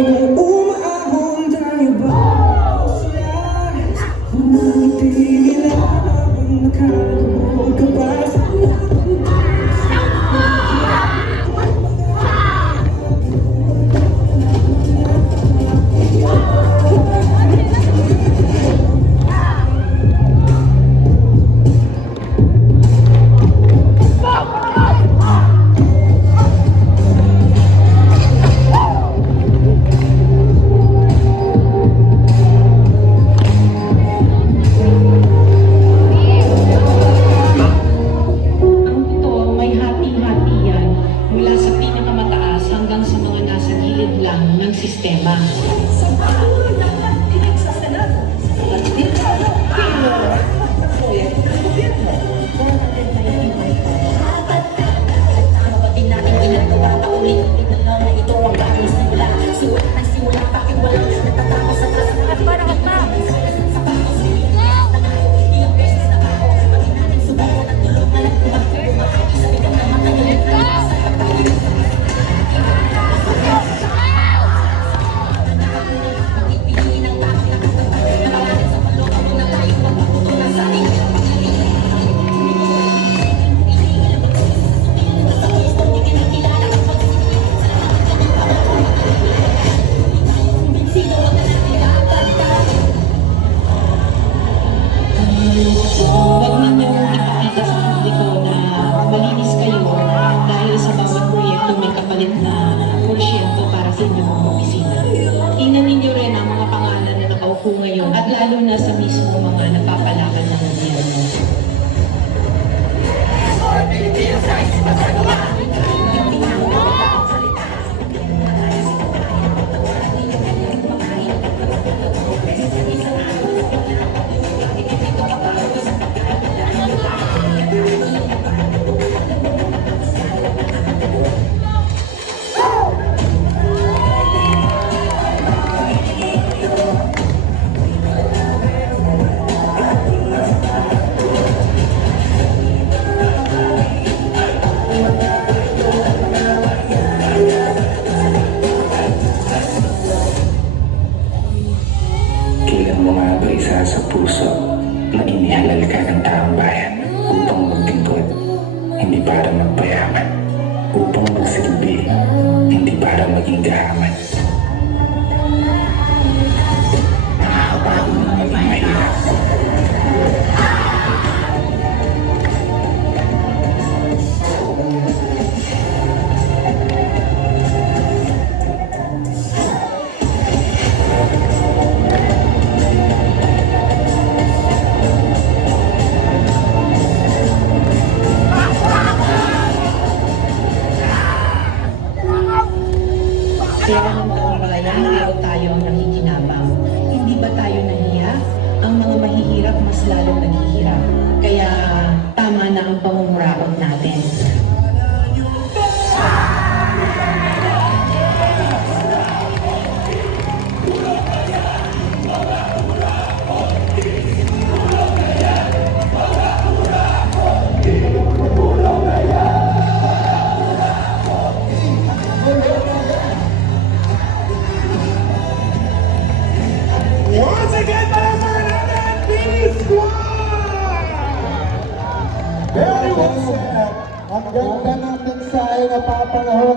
Kung umaahon tayo ba sila? Kung nangiti nila habang nakakabog ka pa sa ng sistema. Huwag ninyong ipakita sa publiko na malinis kayo dahil sa bawat proyekto may kapalit na porsyento para sa inyong mga opisina. Tingnan ninyo rin ang mga pangalan na nakaupo ngayon at lalo na sa mismo mga nagpapalaban ng gobyerno. Kailan mo nga ba isa sa puso na inihalal ka ng taong bayan upang maglingkod, hindi para magpayaman, upang magsilbi, hindi para maging gahaman. Nakakabago ng maging mahirap. Kaya ng taong bayan, pero tayo ang nakikinabang. Hindi ba tayo nahiya? Ang mga mahihirap mas lalong naghihirap. Kaya tama na ang pamumuraot natin. once again, para sa natin, Team Squad! Very well said. Ang ganda ng mensahe na papanahon